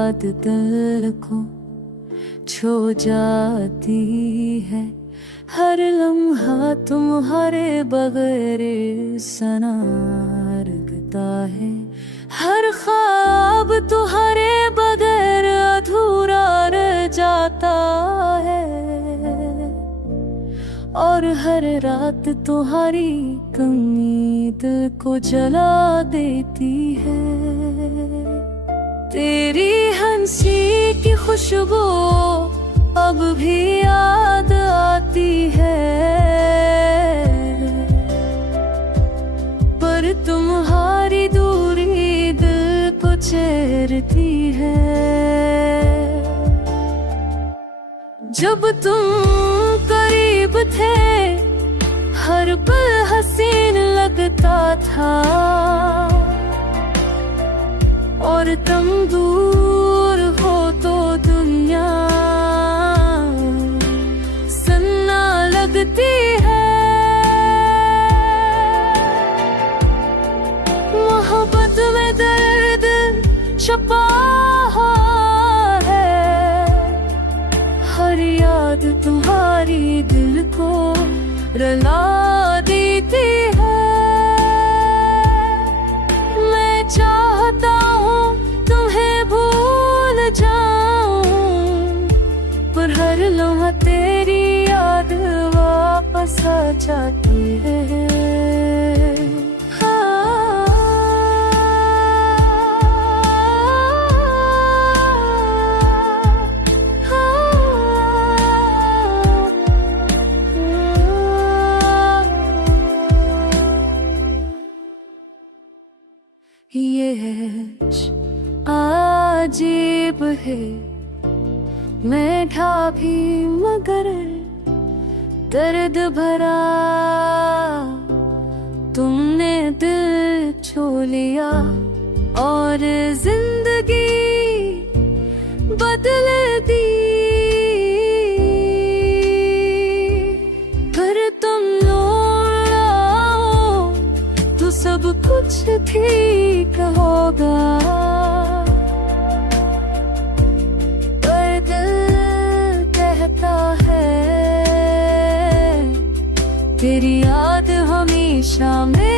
याद दिल को छू जाती है। हर लम्हा तुम्हारे बगैर सना रखता है। हर ख्वाब तुम्हारे बगैर अधूरा रह जाता है। और हर रात तुम्हारी कमी दिल को जला देती है। तेरी हंसी की खुशबू अब भी याद आती है। पर तुम्हारी दूरी दिल को चेरती है। जब तुम करीब थे हर पल हसीन लगता था। और तुम दूर हो तो दुनिया सन्ना लगती है। मोहब्बत में दर्द छुपा है। हर याद तुम्हारी दिल को रुला देती है। मैं चाहता हूँ तुम्हें भूल जाऊं, पर हर लम्हा तेरी याद वापस आ जाती है। ये अजीब है मीठा भी मगर दर्द भरा। तुमने दिल छू लिया और जिंदगी बदल दी। पर तुम लौट आओ तो सब कुछ ठीक होगा। पर दिल कहता है तेरी याद हमेशा में